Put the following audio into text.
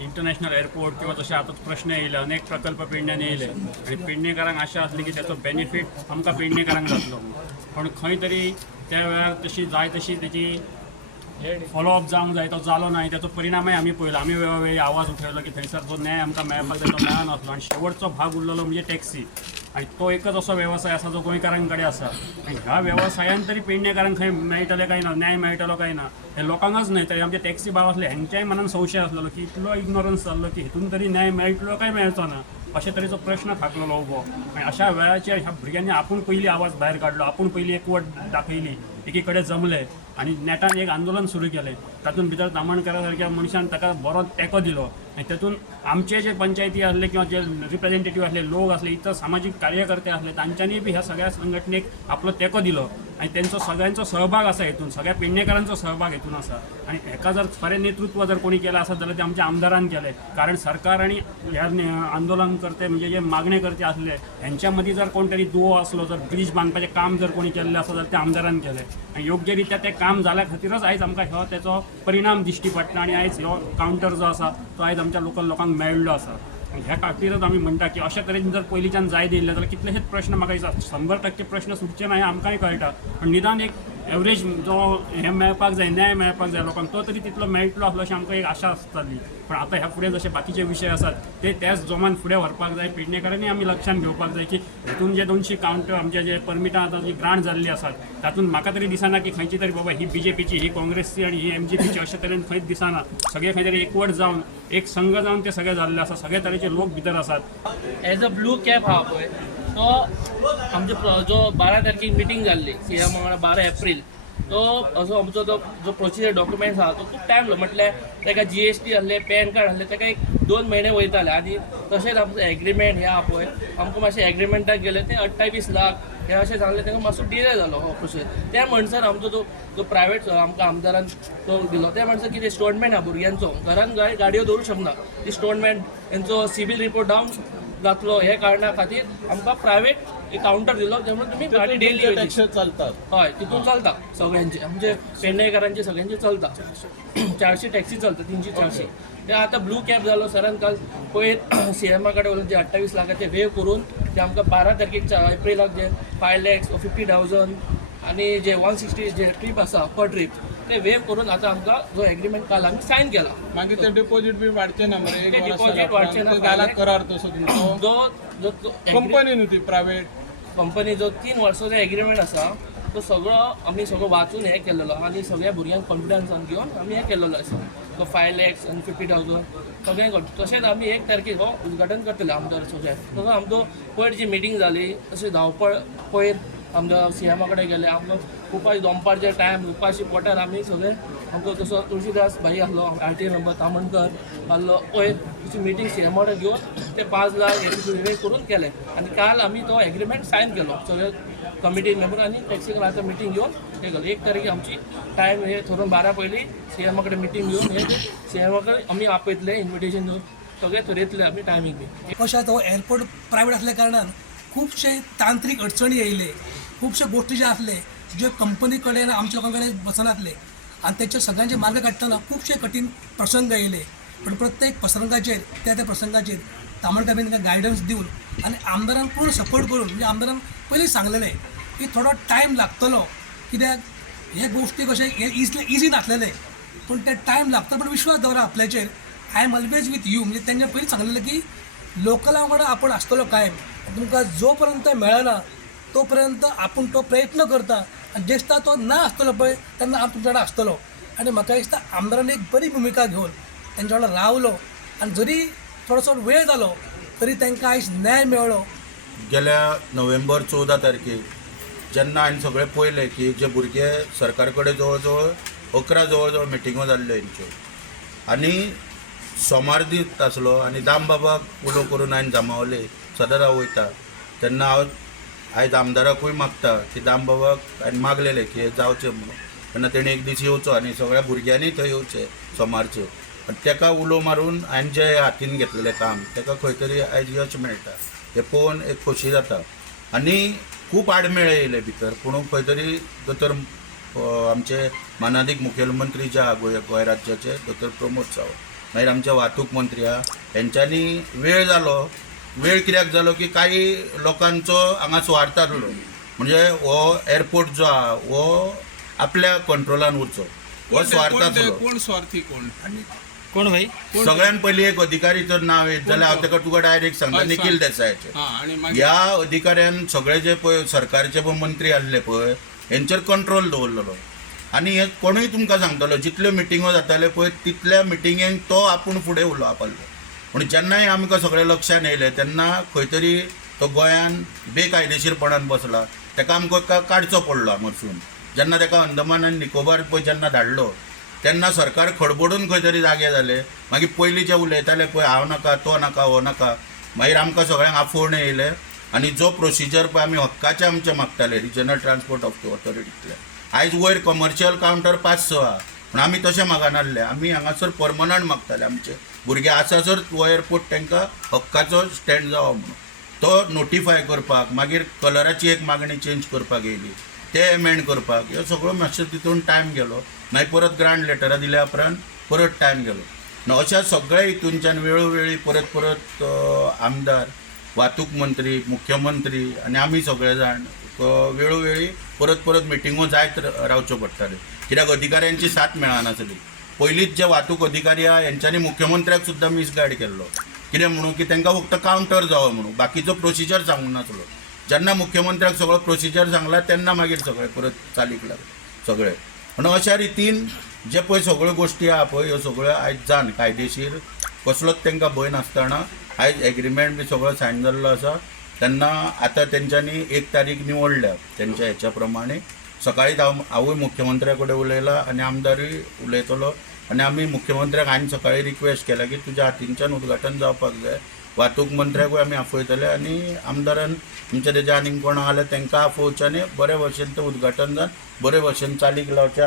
International airport किंवा तसे आता प्रश्न येयले, अनेक प्रकल्प पेडण्यान येयले आणि पेडणेकारांक आशा असली की त्याचो बेनिफीट आमकां पेडणेकारांक जातलो, पण खंय तरी त्या वेळार तशी जाय तशी त्याची फॉलोअप जावंक जाय, तो जालो नाही. त्याचो परिणामय आम्ही पळयलो. आम्ही वेळोवेळी आवाज उठयलो की थंयसर जो न्याय आमकां मेळपाक जाय तो मेळनासलो आणि शेवटचो भाग उरलेलो म्हणजे टॅक्सी. आणि तो एकच असो व्यवसाय आसा जो गोंयकारां कडेन आसा आणि ह्या व्यवसायान तरी पेडणेकारांक खंय मेळटले काय ना, न्याय मेळटलो काय ना हे लोकांकच न्हय तर आमचे टॅक्सी भाव असले हेंच्याय मनान संशय आसलेलो की इतलो इग्नोरन्स जाल्लो की हितून तरी न्याय मेळटलो काय मेळचो ना अशे तरेचो प्रश्न थाकलेलो उबो. आणि अशा वेळाचेर ह्या भुरग्यांनी आपूण पयलीं आवाज भायर काडलो, आपूण पयलीं एकवट दाखयली, एकी कडेन जमले आणि नेटान एक आंदोलन सुरू केलें. तातूंत भितर तामणकारा सारक्या मनशान ताका बरो तेंको दिलो आणि तातूंत आमचे जे पंचायती असले किंवा जे रिप्रेझेंटेटिव्ह असले, लोक असले, इतर सामाजिक कार्यकर्ते असले, तांच्यांनी बी ह्या सगळ्या संघटनेक आपलो तेंको दिलो आणि त्यांचो सगळ्यांचो सहभाग आसा हेतून, सगळ्या पेडणेकारांचो सहभाग हेतून आसा. आणि हेका जर खरें नेतृत्व जर कोणी केलं आसत जाल्यार ते आमच्या आमदारान केले. कारण सरकार आणि ह्या आंदोलन करते म्हणजे जे मागणे करते असले हेंच्या मदीं जर कोण तरी दुवो असलो, जर ब्रिज बांदपाचें काम जर कोणी केल्लें आसा जाल्यार ते आमदारान केलें आणि योग्य रित्या तें काम जाल्या खातीरच आयज आमकां हो तेचो परिणाम दिश्टी पडटा आणि आयज हो कावंटर जो आसा तो आयज आमच्या लोकल लोकांक मेळ्ळो आसा. ह्या खातीरच आमी म्हणटा की अशा तरेन जर पयलींच्यान जाय दिल्ले जाल्यार कितलेशेच प्रश्न म्हाका दिसता 100% प्रश्न सुटचे ना हें आमकांय कळटा, पण निदान एक एवरेज जो हें मेळपाक जाय, न्याय मेळपाक जाय लोकांक, तो तरी तितलो मेळटलो आसलो अशी आमकां एक आशा आसताली. पण आतां ह्या फुडें जशे बाकीचे विशय आसात ते त्याच जोमान फुडें व्हरपाक जाय. पेडणेकारांनी आमी लक्षांत घेवपाक जाय की हितून जे 200 कावंटर आमचे जे परमिटां आतां जी ग्रांट जाल्ली आसात तातूंत म्हाका तरी दिसना की खंयची तरी बाबा ही BJPची, ही काँग्रेसची आणि ही MGPची अशे तरेन खंयच दिसना. सगळे खंय तरी एकवट जावन एक संघ जावन ते सगळे जाल्ले आसा, सगळे तरेचे लोक भितर आसात. एज अ ब्लू कॅप हा पळय तो आमचे जो 12 तारखेक मिटींग जाल्ली CM वांगडा 12 एप्रील, तो असो आमचो जो प्रोसिजर डॉक्युमेंट्स आहा तो खूब टायम लो, म्हटल्यार ताका GST आहले, पॅन कार्ड आहले, ताका एक 2 महिने वयताले. आनी तशेंच आमचो एग्रीमेंट हे आहा पळय, आमकां मातशें एग्रीमेंटाक गेले ते 28 लाख हे अशें सांगले, ताका मातसो डिले जालो हो प्रोसेस. त्या म्हणसर आमचो जो प्रायवेट आमकां आमदारान तो दिलो त्या म्हणसर कितें स्टोनमेंट आहा भुरग्यांचो, घरान गाडयो दवरूंक शकना, ती स्टोनमेंट तेंचो सिवील रिपोर्ट डावन जातलो हे कारणां खातीर आमकां प्रायवेट एक कावंटर दिलो, त्यामुळे तुम्ही गाडी डेली चालतात. हय तितून चलता सगळ्यांचे, आमचे पेडणेकारांचे सगळ्यांचे चलता. 400 टॅक्सी चलता, 300 400. ते आतां ब्लू कॅब जालो. सरान काल पयर CM कडेन उलोवन जे 28 लाखाचे वेव करून ते आमकां 12 तारखेक एप्रिलाक जे 5 lakhs 50,000 आणि जे 160 जे ट्रीप आसा पर ट्रीप ते वेव करून आता आमकां जो एग्रीमेंट काल आमी सायन केला. मागीर ते डिपॉझिट बी वाडचे ना मरे, ते डिपॉझिट वाडचे ना, गालाक करार तसो तुमचो जो कंपनी न्हू ती प्रायवेट कंपनी जो 3 वर्साचो एग्रीमेंट आसा तो सगळो आमी सगळो वाचून हे केलेलो आनी सगळ्या भुरग्यांक कॉन्फिडन्सान घेवन आमी हे केलेलो आसा. तो 5 lakhs and 50,000 सगळें करता. तशेंच आमी 1 तारखेक हो उद्घाटन करतले आमदाराचें. तसो आमचो पयर जी मिटींग जाली तशी धांवपळ पयर आमच्या CM कडेन गेले, आमकां उपाशी दनपारचे टायम उपाशी पोटार आमी सगळे आमचो तसो तुळशीदास भाई आहलो, RTA मेंबर तामणकर आहलो, पयर तशी मिटींग CM कडेन घेवन ते 5 लाख हे करून केले आनी काल आमी तो एग्रीमेंट सायन केलो सगळे कमिटी मेंबर आनी टॅक्सीकलांचो मिटींग घेवन हे केलो. 1 तारखेक आमची टायम हे थरून 12 पयलीं CM कडेन मिटींग घेवन हे CM कडेन आमी आपयतले इन्विटेशन दिवन सगळे थरयतले आमी टायमींग बी. अशा तो एअरपोर्ट प्रायवेट असल्या कारणान खूबशे तांत्रीक अडचणी येयले, खूबशे गोष्टी जे आसले जे कंपनी कडेन आमच्या लोकां कडेन बसनासले आनी तेचे सगळ्यांचे मार्ग काडटना खूबशे कठीण प्रसंग येयले. पण प्रत्येक प्रसंगाचेर त्या प्रसंगाचेर तामणकारांनी तांकां गायडन्स दिवन आनी आमदारांक पूर्ण सपोर्ट करून, म्हणजे आमदारान पयलीं सांगलेलें की थोडो टायम लागतलो, कित्याक हे गोश्टी कशें हे इजी नासलेले, पूण ते टायम लागता, पण विश्वास दवरा आपल्याचेर. I am always with you, म्हणजे तेंच्या पयलीं सांगलेलें की लोकलां वांगडा आपूण आसतलो कायम, तुमकां जो पर्यंत मेळना तोपर्यंत आपूण तो प्रयत्न करता आनी जेस्ता तो ना आसतलो पळय तेन्ना हांव तुमच्या वांगडा आसतलो. आनी म्हाका दिसता आमदारान एक बरी भुमिका घेवन तेंच्या वांगडा रावलो आनी जरी थोडोसो वेळ जालो तरी तांकां आयज न्याय मेळ्ळो. गेल्या नोव्हेंबर 14 तारखेक जेन्ना हांवें सगळें पळयलें की जे भुरगे सरकार कडेन जवळ जवळ 11 जवळ मिटिंगो जाल्ल्यो हेंच्यो आनी सोमार दीस आसलो आनी दामबाबाक उलो करून हांवें जमावले. सदांच हांव वयता तेन्ना हांव आयज आमदाराकूय मागता की दामबाबाक हांवें मागलेलें की हें जावचें म्हणून. तेन्ना तेणी एक दीस येवचो आनी सगळ्या भुरग्यांनी थंय येवचें सोमारचें. ताका उलो मारून हांवें जें हातीन घेतलेलें काम ताका खंय तरी आयज यश मेळटा हें पळोवन एक खोशी जाता. आनी खूब आडमेळ येयले भितर, पूण खंय तरी दोतोर आमचे मानाधीक मुखेलमंत्री जे आहा गोंय राज्याचे दोतोर प्रमोद सावंत मागीर आमचे वाहतूक मंत्री आहा हेंच्यांनी वेळ कित्याक जालो की काही लोकांचो हांगा स्वार्थ आसलो म्हणजे हो एअरपोर्ट जो आहा हो आपल्या कंट्रोलान उरचो हो स्वार्थ आसलो कोण स्वार्थी कोण कोण भाई सगळ्यान पयलीं एक अधिकारीचो नाव येत जाल्यार हांव तुका डायरेक्ट सांगता हय, सांग. निखील देसायाचे हा आणि मागीर ह्या अधिकाऱ्यान सगळे जे पळय सरकारचे पळय मंत्री आसले पळय हेंचेर कंट्रोल दवरलेलो आनी हे कोणूय तुमकां सांगतलो जितल्यो मिटिंगो जाताल्यो पळय तितल्या मिटिंगेक तो आपूण फुडें उलोवपालो पूण जेन्नाय आमकां सगळें लक्षान येयलें तेन्ना खंय तरी तो गोंयान बेकायदेशीरपणान बसला ताका आमकां काडचो पडलो हांगासून जेन्ना ताका अंदमान आनी निकोबार पळय जेन्ना धाडलो तेन्ना सरकार खडबडून खंय तरी जागे जाले मागीर पयलीं जे उलयताले पळय हांव नाका तो नाका हो नाका मागीर आमकां सगळ्यांक आफोवण येयले आनी जो प्रोसिजर पळय आमी हक्काचे आमचे मागताले रिजनल ट्रान्सपोर्ट ऑथॉरिटींतले आयज वयर कमर्शियल कावंटर 5-6 आहा पूण आमी तशें मागनासले आमी हांगासर परमनंट मागताले आमचे भुरगे आसा सर तो एअरपोर्ट तांकां हक्काचो स्टँड जावो म्हणून तो नोटिफाय करपाक मागीर कलराची एक मागणी चेंज करपाक येयली ते एमेंड करपाक ह्यो सगळो मातसो तितून टायम गेलो मागीर परत ग्रांट लेटरां दिल्या उपरांत परत टायम गेलो अशा सगळ्या हितूनच्यान वेळोवेळी परत आमदार वाहतूक मंत्री मुख्यमंत्री आनी आमी सगळे जाण वेळोवेळी परत मिटिंगो जायत रावच्यो पडटाल्यो कित्याक अधिकाऱ्यांची साथ मेळनासली पयलींच जे वाहतूक अधिकारी आहा हेंच्यांनी मुख्यमंत्र्याक सुद्दां मिसगायड केल्लो कितें म्हणून की तांकां फक्त कावंटर जावो म्हणून बाकीचो प्रोसिजर सांगूंक नासलो जेन्ना मुख्यमंत्र्याक सगळो प्रोसिजर सांगला तेन्ना मागीर सगळें परत चालीक लागलें सगळें पूण अशा रितीन जे पळय सगळ्यो गोश्टी आहा पळय ह्यो सगळ्यो आयज जावन कायदेशीर कसलोच तांकां भंय नासतना आयज एग्रीमेंट बी सगळो सायन जाल्लो आसा तेन्ना आतां तेंच्यांनी 1 तारीख निवडल्या तेंच्या हेच्या प्रमाणे सकाळीच हांवूय मुख्यमंत्र्या कडेन उलयला आनी आमदारूय उलयतलो आनी आमी मुख्यमंत्र्याक हांवें सकाळी रिक्वेस्ट केला की तुज्या हातींच्यान उद्घाटन जावपाक जाय वाहतूक मंत्र्याकूय आमी आफयतले आनी आमदारान तुमच्या तेजे आनीक कोण आसले तांकां आफोवचे आनी बरे भशेन तें उद्घाटन जावन बरे भशेन चालीक लावचें